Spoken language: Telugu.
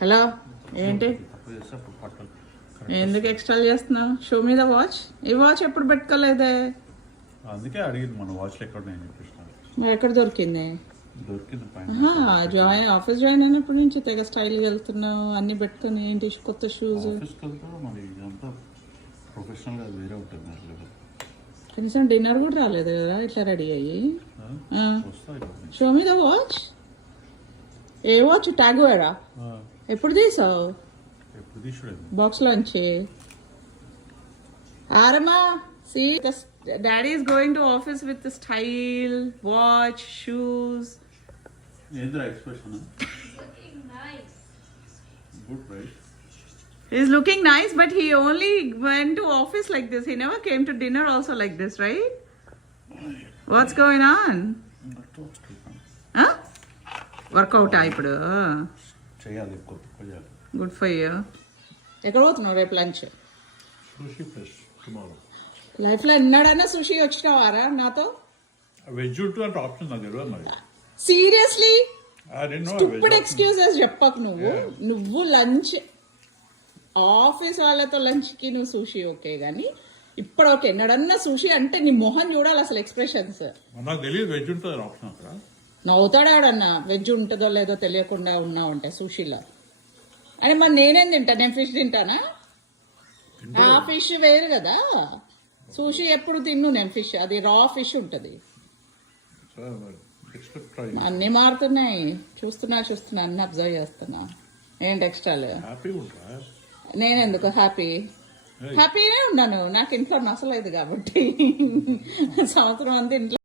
హలో ఏంటి ఎందుకు ఎక్స్ట్రా చేస్తున్నావు? షో మీద వాచ్. ఈ వాచ్ ఎప్పుడు పెట్టుకోలేదే. అందుకే అడిగింది మన వాచ్ ఎక్కడ నేను చెప్పేసిన. మరి ఎక్కడ దొరికింది? దొరికింది ఆఫీస్ జాయిన్ అయినప్పటి నుంచి తెగ స్టైల్గా వెళ్తున్నావు, అన్ని పెట్టుకుని. ఏంటి కొత్త షూస్? మరి ఇదంతా ప్రొఫెషనల్ గా వేరే ఉంటుంది. కనీసం డిన్నర్ కూడా రాలేదు కదా ఇట్లా రెడీ అయ్యి. షో మీద వాచ్. ఏ వాచ్? టాగోరా. ఎప్పుడు తీసావు? బాక్స్ లోంచి. ఆరమా, see daddy is going to office with the style, watch, shoes. ఏంద్రా expression? Looking nice. Good right. He's looking nice, but he only went to office like this. He never came to dinner also like this, right? What's going on? Huh? Workout ఇప్పుడు. చేయాలి, కొత్త చేయాలి. Good for you. ఎక్కడ పోతున్నావు రేపు lunch? Sushee fresh tomorrow. Life లో ఎన్నాడైనా సుషి వచ్చినావారా నాతో? వెజ్ ఉంటూ అంటే ఆప్షన్ నాకు తెలియదు మరి. సీరియస్లీ స్టూపిడ్ స్టూపిడ్ ఎక్స్క్యూజెస్ చెప్పకు నువ్వు. నువ్వు లంచ్ ఆఫీస్ వాళ్ళతో లంచ్ కి నువ్వు సుషి ఓకే గానీ ఇప్పుడు ఓకే ఎన్నడన్నా సుషి అంటే నీ మొహం చూడాలి అసలు ఎక్స్ప్రెషన్స్. నాకు తెలియదు వెజ్ ఉంటుంది ఆప్షన్ అక్కడ. నవ్వుతాడాడన్నా వెజ్ ఉంటుందో లేదో తెలియకుండా ఉన్నావు అంటే సుషిలో. అని మరి నేనేం తింటా? నేను ఫిష్ తింటానా? ఆ ఫిష్ వేరు కదా. సుషి ఎప్పుడు తిన్ను నేను ఫిష్. అది రా ఫిష్ ఉంటది. అన్ని మారుతున్నాయి. చూస్తున్నా అన్ని అబ్జర్వ్ చేస్తున్నా. ఏంటి ఎక్స్ట్రాలు? నేనెందుకు హ్యాపీనే ఉన్నాను. నాకు ఇంట్లో నసలేదు కాబట్టి సంవత్సరం అంతా ఇంట్లో